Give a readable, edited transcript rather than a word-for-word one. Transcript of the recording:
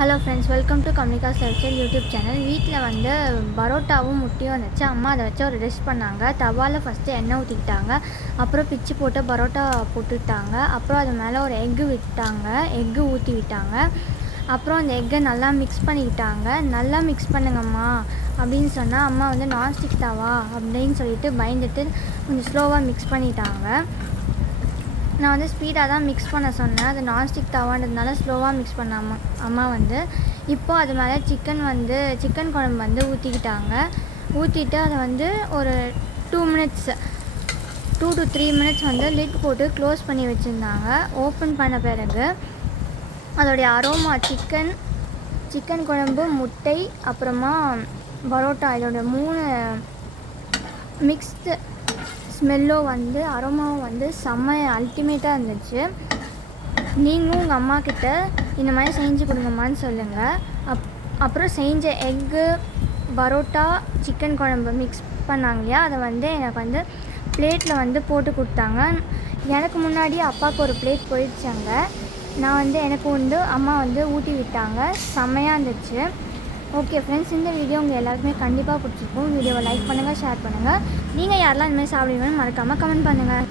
Hello friends, welcome to கம்னிகாஸ் life style YouTube channel. வீட்டில் வந்து பரோட்டாவும் முட்டையும் வந்துச்சு. அம்மா அதை வச்சு ஒரு டிஷ் பண்ணாங்க. தவாவில் ஃபஸ்ட்டு எண்ணெய் ஊற்றிக்கிட்டாங்க. அப்புறம் பிச்சு போட்டு பரோட்டா போட்டுக்கிட்டாங்க. அப்புறம் அது மேலே ஒரு எக்கு ஊற்றி விட்டாங்க. அப்புறம் அந்த எக்கை நல்லா மிக்ஸ் பண்ணிக்கிட்டாங்க. நல்லா மிக்ஸ் பண்ணுங்கம்மா அப்படின்னு சொன்னால் அம்மா வந்து நான்ஸ்டிக் தவா அப்படின்னு சொல்லிட்டு பயந்துட்டு கொஞ்சம் ஸ்லோவாக மிக்ஸ் பண்ணிட்டாங்க. நான் வந்து ஸ்பீடாக தான் மிக்ஸ் பண்ண சொன்னேன். அது நான்ஸ்டிக் தவான்றதுனால ஸ்லோவாக மிக்ஸ் பண்ண அம்மா வந்து இப்போது அது மேலே சிக்கன் குழம்பு வந்து ஊற்றிட்டு அதை வந்து ஒரு 2 to 3 மினிட்ஸ் வந்து லிட் போட்டு க்ளோஸ் பண்ணி வச்சுருந்தாங்க. ஓப்பன் பண்ண பிறகு அதோடைய அரோமா சிக்கன் குழம்பு, முட்டை, அப்புறமா பரோட்டா இதோட 3 மிக்ஸ்டு ஸ்மெல்லும் வந்து அரோமாவும் வந்து செம்ம அல்டிமேட்டாக இருந்துச்சு. நீங்களும் உங்கள் அம்மாக்கிட்ட இந்த மாதிரி செஞ்சு கொடுங்கம்மான்னு சொல்லுங்கள். அப்புறம் செஞ்ச எக்கு, பரோட்டா, சிக்கன் குழம்பு மிக்ஸ் பண்ணாங்க இல்லையா, அதை வந்து எனக்கு வந்து பிளேட்டில் வந்து போட்டு கொடுத்தாங்க. எனக்கு முன்னாடி அப்பாவுக்கு ஒரு பிளேட் போயிடுச்சாங்க. நான் வந்து எனக்கு உண்டு, அம்மா வந்து ஊட்டி விட்டாங்க. செம்மையாக இருந்துச்சு. ஓகே ஃப்ரெண்ட்ஸ், இந்த வீடியோ உங்கள் எல்லாருக்குமே கண்டிப்பாக பிடிச்சிருக்கும். வீடியோவை லைக் பண்ணுங்கள், ஷேர் பண்ணுங்கள். நீங்கள் யாரெல்லாம் இந்தமாதிரி சாப்பிடுவீங்கன்னு மறக்காமல் கமெண்ட் பண்ணுங்கள்.